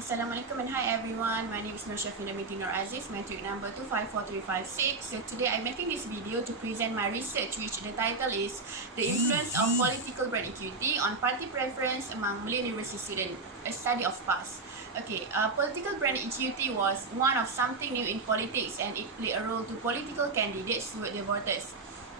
Assalamualaikum and hi everyone. My name is Nor Shafina binti Nor Aziz, metric number 254356. So today I'm making this video to present my research, which the title is The Influence of Political Brand Equity on Party Preference Among Malay University Students, a study of past. Political brand equity was one of something new in politics, and it played a role to political candidates toward the voters.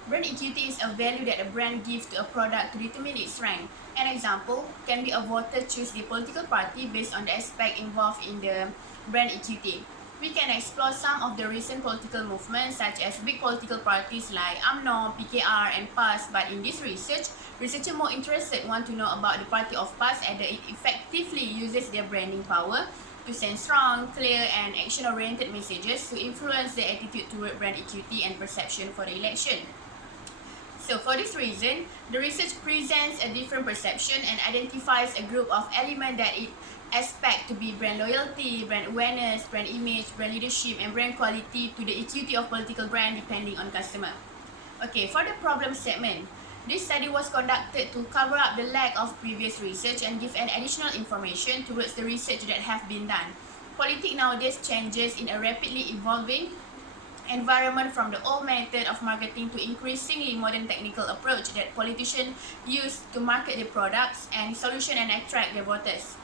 Brand equity is a value that a brand gives to a product to determine its strength. An example can be a voter choose the political party based on the aspect involved in the brand equity. We can explore some of the recent political movements such as big political parties like UMNO, PKR and PAS, but in this research, researchers more interested want to know about the party of PAS and it effectively uses their branding power to send strong, clear and action-oriented messages to influence the attitude toward brand equity and perception for the election. So for this reason, the research presents a different perception and identifies a group of elements that it expects to be brand loyalty, brand awareness, brand image, brand leadership and brand quality to the equity of political brand depending on customer. For the problem statement, this study was conducted to cover up the lack of previous research and give an additional information towards the research that have been done. Politics nowadays changes in a rapidly evolving environment, from the old method of marketing to increasingly modern technical approach that politicians use to market their products and solutions and attract their voters.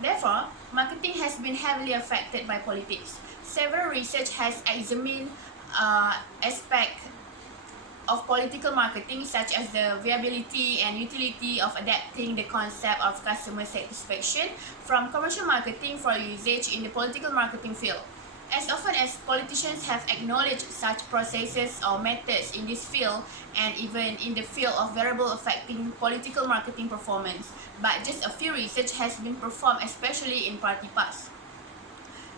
Therefore, marketing has been heavily affected by politics. Several research has examined aspects of political marketing such as the viability and utility of adapting the concept of customer satisfaction from commercial marketing for usage in the political marketing field. As often as politicians have acknowledged such processes or methods in this field and even in the field of variable affecting political marketing performance, but just a few research has been performed, especially in party past.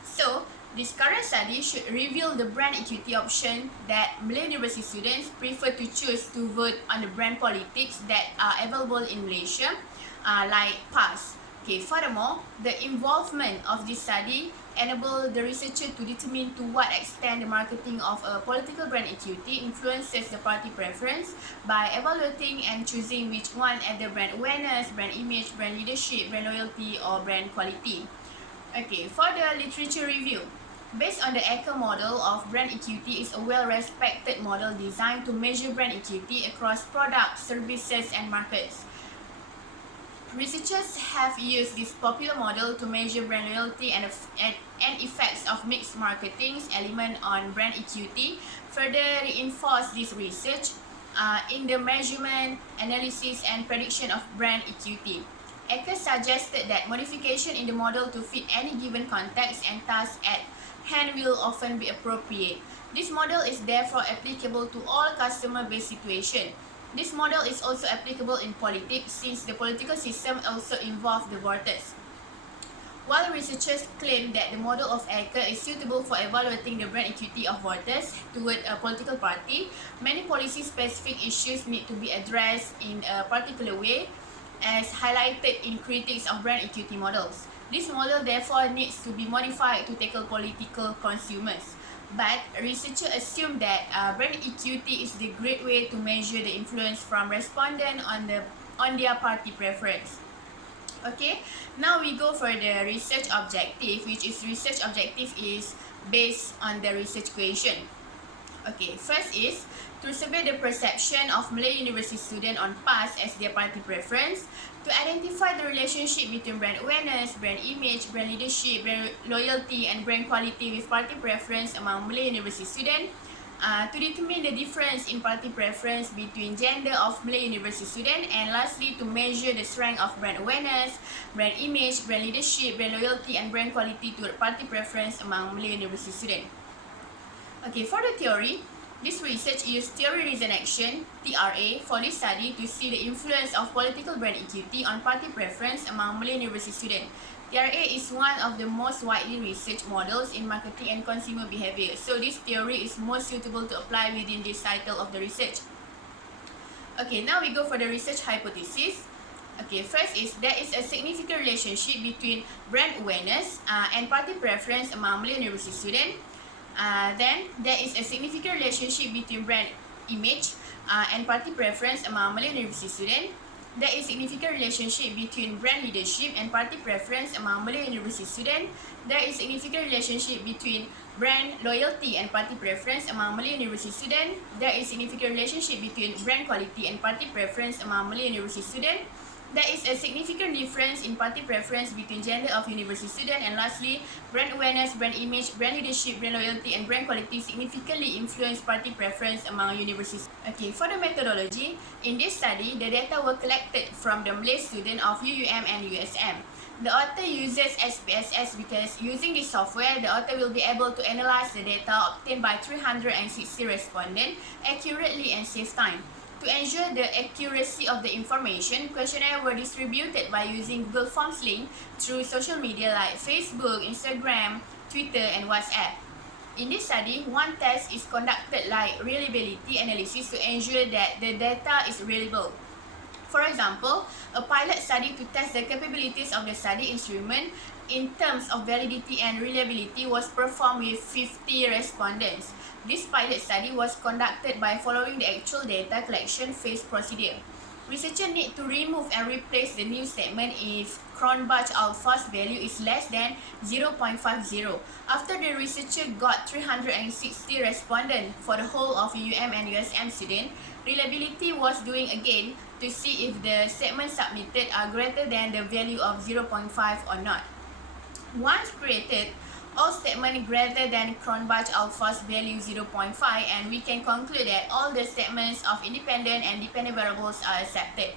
So, this current study should reveal the brand equity option that Malay University students prefer to choose to vote on the brand politics that are available in Malaysia, like past. Furthermore, the involvement of this study enable the researcher to determine to what extent the marketing of a political brand equity influences the party preference by evaluating and choosing which one at the brand awareness, brand image, brand leadership, brand loyalty or brand quality. For the literature review, based on the Ecker model of brand equity is a well-respected model designed to measure brand equity across products, services and markets. Researchers have used this popular model to measure brand loyalty and effects of mixed marketing element on brand equity. Further reinforce this research in the measurement, analysis and prediction of brand equity. Ecker suggested that modification in the model to fit any given context and task at hand will often be appropriate. This model is therefore applicable to all customer-based situations. This model is also applicable in politics since the political system also involves the voters. While researchers claim that the model of Ecker is suitable for evaluating the brand equity of voters toward a political party, many policy-specific issues need to be addressed in a particular way, as highlighted in critiques of brand equity models. This model therefore needs to be modified to tackle political consumers. But researchers assume that brand equity is the great way to measure the influence from respondents on their party preference. Now we go for the research objective, which is research objective is based on the research question. First is to survey the perception of Malay University students on past as their party preference, to identify the relationship between brand awareness, brand image, brand leadership, brand loyalty and brand quality with party preference among Malay University students, to determine the difference in party preference between gender of Malay University students, and lastly to measure the strength of brand awareness, brand image, brand leadership, brand loyalty and brand quality toward party preference among Malay University students. For the theory, this research used theory, reason, action (TRA) for this study to see the influence of political brand equity on party preference among Malay University students. TRA is one of the most widely researched models in marketing and consumer behavior, so this theory is most suitable to apply within this title of the research. Now we go for the research hypothesis. First is there is a significant relationship between brand awareness and party preference among Malay University students. Then there is a significant relationship between brand image and party preference among Malay University students. There is significant relationship between brand leadership and party preference among Malay university students. There is significant relationship between brand loyalty and party preference among Malay university students. There is significant relationship between brand quality and party preference among Malay university students. There is a significant difference in party preference between gender of university student. And lastly, brand awareness, brand image, brand leadership, brand loyalty and brand quality significantly influence party preference among universities. Okay, for the methodology, in this study, the data were collected from the Malay student of UUM and USM. The author uses SPSS because using this software, the author will be able to analyze the data obtained by 360 respondents accurately and save time. To ensure the accuracy of the information, questionnaires were distributed by using Google Forms link through social media like Facebook, Instagram, Twitter, and WhatsApp. In this study, one test is conducted like reliability analysis to ensure that the data is reliable. For example, a pilot study to test the capabilities of the study instrument in terms of validity and reliability was performed with 50 respondents. This pilot study was conducted by following the actual data collection phase procedure. Researchers need to remove and replace the new statement if Cronbach alpha's value is less than 0.50. After the researcher got 360 respondents for the whole of UM and USM students, reliability was doing again to see if the statements submitted are greater than the value of 0.5 or not. Once created, all statements greater than Cronbach alpha's value 0.5, and we can conclude that all the statements of independent and dependent variables are accepted.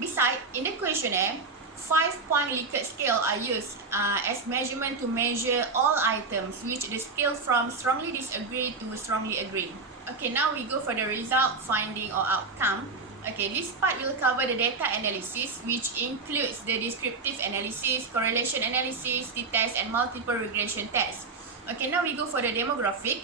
Besides, in the questionnaire, 5-point Likert scale are used as measurement to measure all items, which the scale from strongly disagree to strongly agree. Okay, now we go for the result, finding or outcome. Okay, this part will cover the data analysis, which includes the descriptive analysis, correlation analysis, t-test, and multiple regression tests. Okay, now we go for the demographic.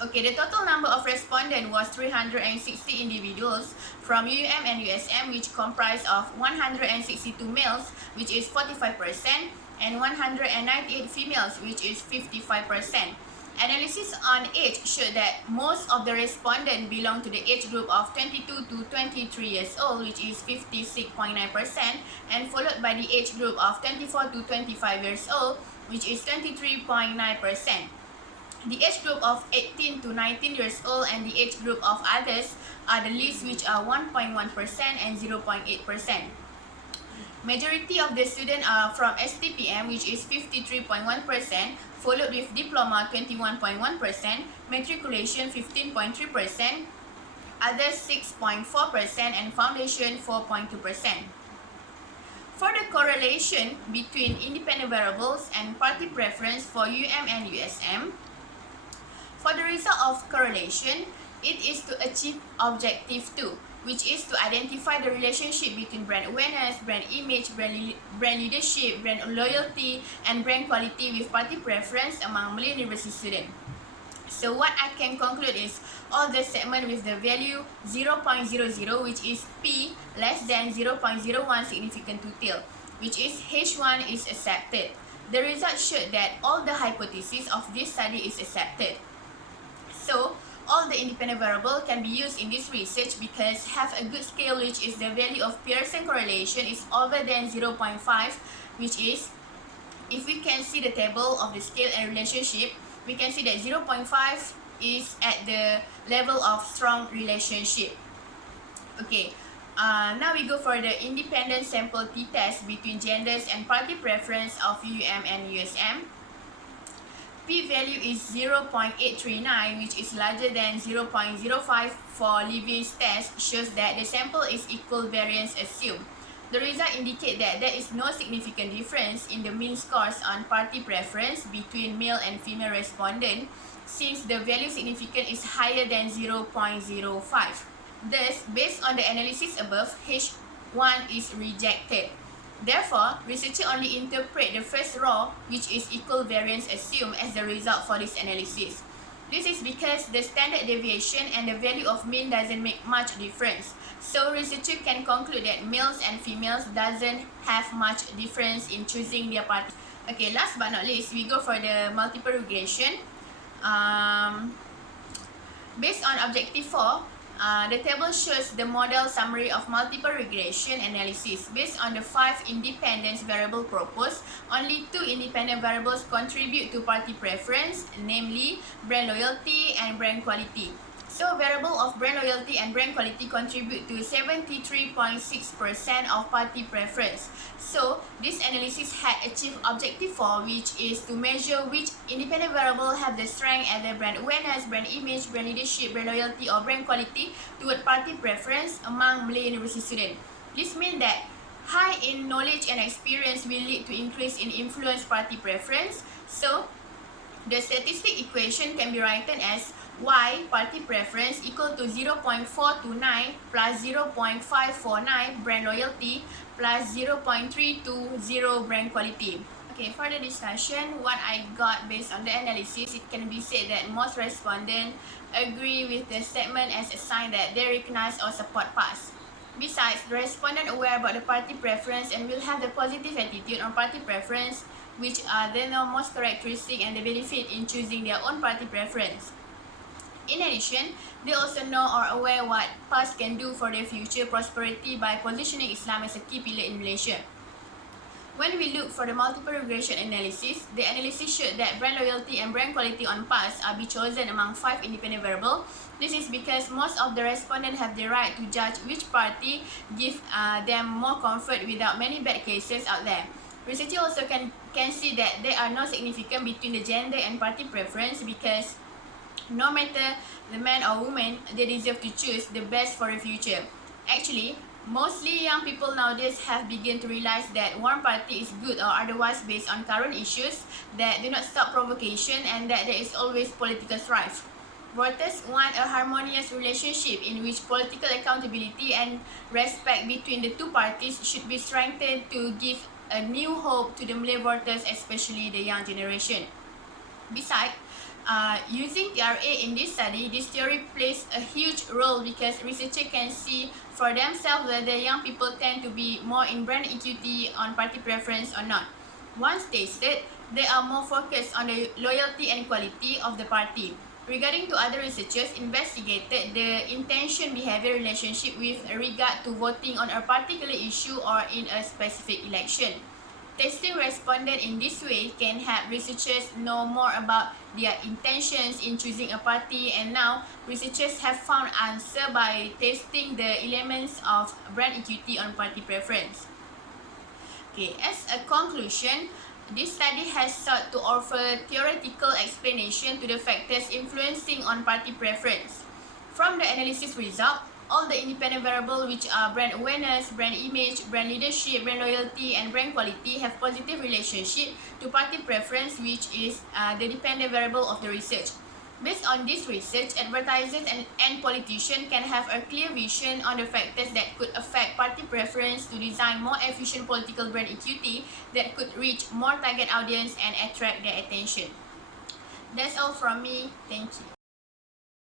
Okay, the total number of respondents was 360 individuals from UM and USM, which comprised of 162 males, which is 45%, and 198 females, which is 55%. Analysis on age showed that most of the respondents belong to the age group of 22 to 23 years old, which is 56.9%, and followed by the age group of 24 to 25 years old, which is 23.9%. The age group of 18 to 19 years old and the age group of others are the least, which are 1.1% and 0.8%. Majority of the students are from STPM, which is 53.1%, followed with diploma 21.1%, matriculation 15.3%, others 6.4%, and foundation 4.2%. For the correlation between independent variables and party preference for UM and USM, for the result of correlation, it is to achieve objective 2, which is to identify the relationship between brand awareness, brand image, brand leadership, brand loyalty, and brand quality with party preference among Malay university students. So what I can conclude is all the segment with the value 0.00, which is P less than 0.01 significant to tail, which is H1 is accepted. The result showed that all the hypotheses of this study is accepted. So all the independent variable can be used in this research because have a good scale, which is the value of Pearson correlation is over than 0.5, which is, if we can see the table of the scale and relationship, we can see that 0.5 is at the level of strong relationship. Okay, now we go for the independent sample t-test between genders and party preference of UM and USM. P-value is 0.839, which is larger than 0.05 for Levin's test, shows that the sample is equal variance assumed. The result indicate that there is no significant difference in the mean scores on party preference between male and female respondent, since the value significant is higher than 0.05. Thus, based on the analysis above, H1 is rejected. Therefore, researchers only interpret the first row, which is equal variance assumed, as the result for this analysis. This is because the standard deviation and the value of mean doesn't make much difference. So, researchers can conclude that males and females doesn't have much difference in choosing their party. Okay, last but not least, we go for the multiple regression. Based on objective 4, The table shows the model summary of multiple regression analysis. Based on the 5 independent variables proposed, only 2 independent variables contribute to party preference, namely brand loyalty and brand quality. So, variable of brand loyalty and brand quality contribute to 73.6% of party preference. So, this analysis had achieved objective 4, which is to measure which independent variable have the strength and the brand awareness, brand image, brand leadership, brand loyalty or brand quality toward party preference among Malay university students. This means that high in knowledge and experience will lead to increase in influence party preference. So, the statistic equation can be written as Y party preference equal to 0.429 plus 0.549 brand loyalty plus 0.320 brand quality. Okay, for the discussion, what I got based on the analysis, it can be said that most respondents agree with the statement as a sign that they recognize or support pass. Besides, the respondent aware about the party preference and will have the positive attitude on party preference, which are the most characteristic and the benefit in choosing their own party preference. In addition, they also know or aware what PAS can do for their future prosperity by positioning Islam as a key pillar in Malaysia. When we look for the multiple regression analysis, the analysis showed that brand loyalty and brand quality on PAS are be chosen among 5 independent variables. This is because most of the respondents have the right to judge which party give them more comfort without many bad cases out there. Researchers also can see that there are no significance between the gender and party preference because no matter the man or woman, they deserve to choose the best for the future. Actually, mostly young people nowadays have begun to realize that one party is good or otherwise based on current issues that do not stop provocation and that there is always political strife. Voters want a harmonious relationship in which political accountability and respect between the two parties should be strengthened to give a new hope to the Malay voters, especially the young generation. Besides, using TRA in this study, this theory plays a huge role because researchers can see for themselves whether young people tend to be more in brand equity on party preference or not. Once tasted, they are more focused on the loyalty and quality of the party. Regarding to other researchers investigated the intention behavior relationship with regard to voting on a particular issue or in a specific election. Testing respondents in this way can help researchers know more about their intentions in choosing a party, and now researchers have found answer by testing the elements of brand equity on party preference. Okay, as a conclusion, this study has sought to offer theoretical explanation to the factors influencing on party preference. From the analysis result, all the independent variables which are brand awareness, brand image, brand leadership, brand loyalty and brand quality have positive relationship to party preference, which is the dependent variable of the research. Based on this research, advertisers and politicians can have a clear vision on the factors that could affect party preference to design more efficient political brand equity that could reach more target audience and attract their attention. That's all from me. Thank you.